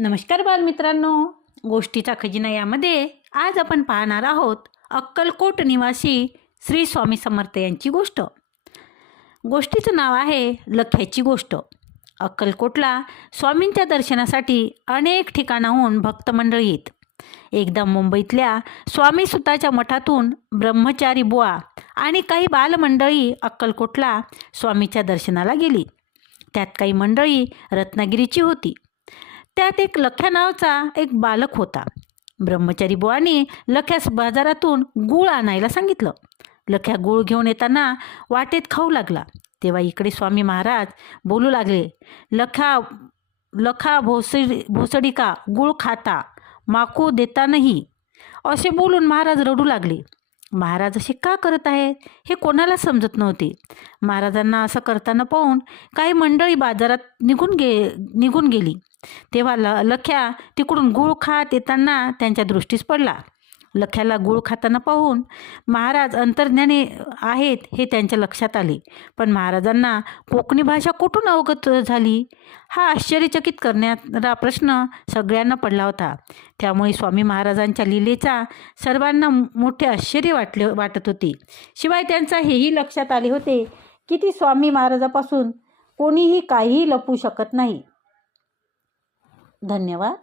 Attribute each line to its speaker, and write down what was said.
Speaker 1: नमस्कार बालमित्रांनो. गोष्टीचा खजिना यामध्ये आज आपण पाहणार आहोत अक्कलकोट निवासी श्री स्वामी समर्थ यांची गोष्ट. गोष्टीचं नाव आहे लख्याची गोष्ट. अक्कलकोटला स्वामींच्या दर्शनासाठी अनेक ठिकाणाहून भक्तमंडळ येत. एकदा मुंबईतल्या स्वामी सुताच्या मठातून ब्रह्मचारी बुवा आणि काही बालमंडळी अक्कलकोटला स्वामीच्या दर्शनाला गेली. त्यात काही मंडळी रत्नागिरीची होती. त्यात एक लख्या नावाचा एक बालक होता. ब्रह्मचारी बुवाने लख्यास बाजारातून गूळ आणायला सांगितलं. लख्या गूळ घेऊन येताना वाटेत खाऊ लागला. तेव्हा इकडे स्वामी महाराज बोलू लागले लखा लखा भोसडी भोसडिका गूळ खाता माकू देता नाही असे बोलून महाराज रडू लागले. महाराज असे का करत आहेत? हे कोणाला समजत नव्हते. महाराजांना असं करताना पाहून काही मंडळी बाजारात निघून गे निघून गेली. तेव्हा ल लख्या तिकडून गूळ खात येताना त्यांच्या दृष्टीस पडला. लख्याला गूळ खाताना पाहून महाराज अंतर्ज्ञानी आहेत हे त्यांच्या लक्षात आले. पण महाराजांना कोकणी भाषा कुठून अवगत झाली? हा आश्चर्यचकित करणारा प्रश्न सगळ्यांना पडला होता. त्यामुळे स्वामी महाराजांच्या लीलेचा सर्वांना मोठे आश्चर्य वाटले वाटत होते. शिवाय त्यांचा हेही लक्षात आले होते की ती स्वामी महाराजापासून कोणीही काहीही लपू शकत नाही. धन्यवाद.